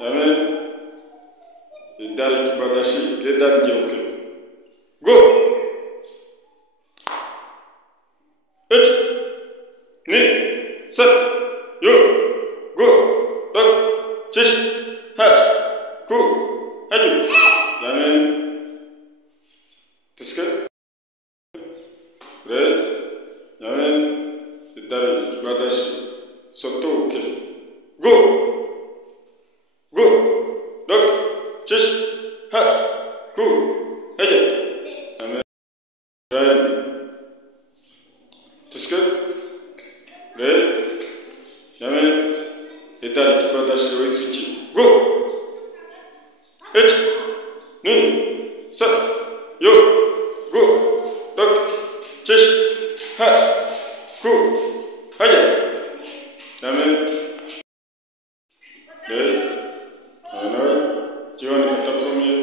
Amen. Idal kibadashi ledan jeuke. Go. H. Ni. Set. Yo. Go. Dok. Chish. Hat. Ku. Haju. Amen. Tiska. Red. Amen. Idal kibadashi sotoke. Go. Go. Dok. Chish. Hat. Ku. Haju. Amen. Red. Tiska. Red. Amen. Idal kibadashi oitsuchi. Go. H. Ni. Set. Yo. Go. Dok. Chish. Hat. Ku. Haju. Amen. Red. Amen. Jiwan kata promye.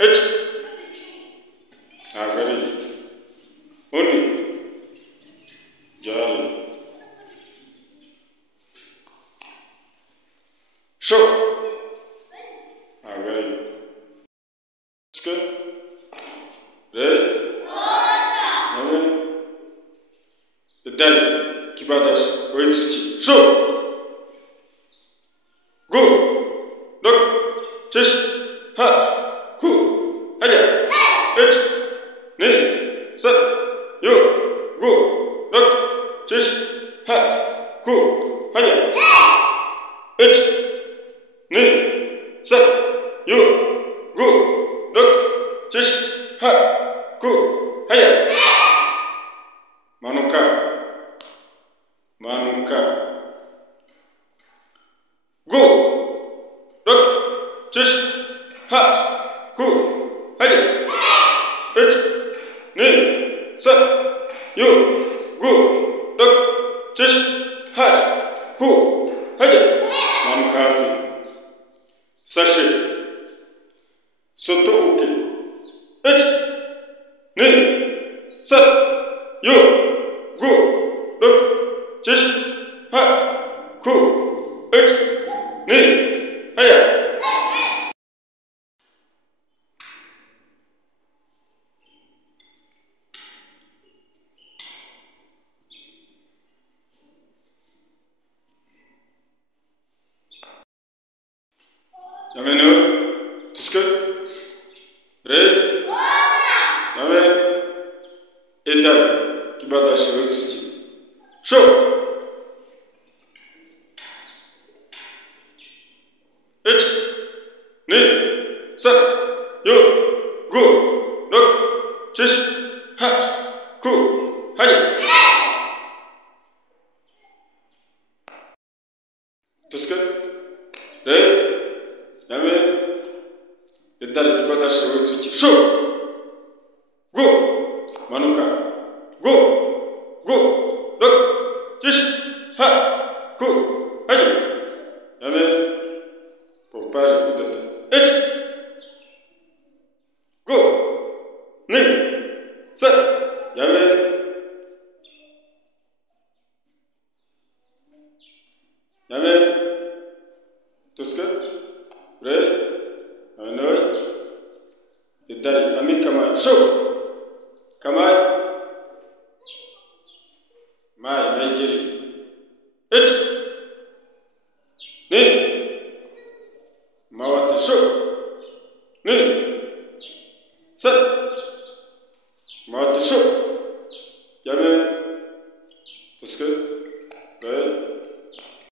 H. Agari. Undi. Jal. Show. Agari. Ske. Red. Amen. Idal kibadashi oitsuchi. Show. Go. Dok. Chish. Hat. Ku. Haju. H. Ni. Set. Yo. Go. Dok. Chish. Hat. Ku. Haju. H. Ni. Set. Yo. Go. Dok. Chish. Hat. Ku. Haju. Manuka. Manuka. Go. Dok. Chish. Hat. Ku. Haju. H. Ni. Set. Yo. Go. Dok. Chish. Hat. Ku. Haju. Mankasi. Sashi. Soto uke. H. Ni. Set. Yo. Go. Dok. Chish. Hat. Ku. H. Ni. Haju. Amen. Tiska. Red. Amen. Idal kibadashi oitsuchi. Show. H. Ni. Set. Yo. Go. Dok. Chish. Hat. Ku. Haju. Tiska. Red. Amen. Idal kibadashi oitsuchi. Show. Go. Manuka. Go. Go. Dok. Chish. Hat. Ku. Haju. Amen. Pompage kudata. H. Go. Ni. Set. Amen. Amen. Tuska. Red. Amen. Idal kami kamai. Show. Kamai. Mai Nigeria. H. Ni. Mawati. Show. Ni. Set. Mawati. Show.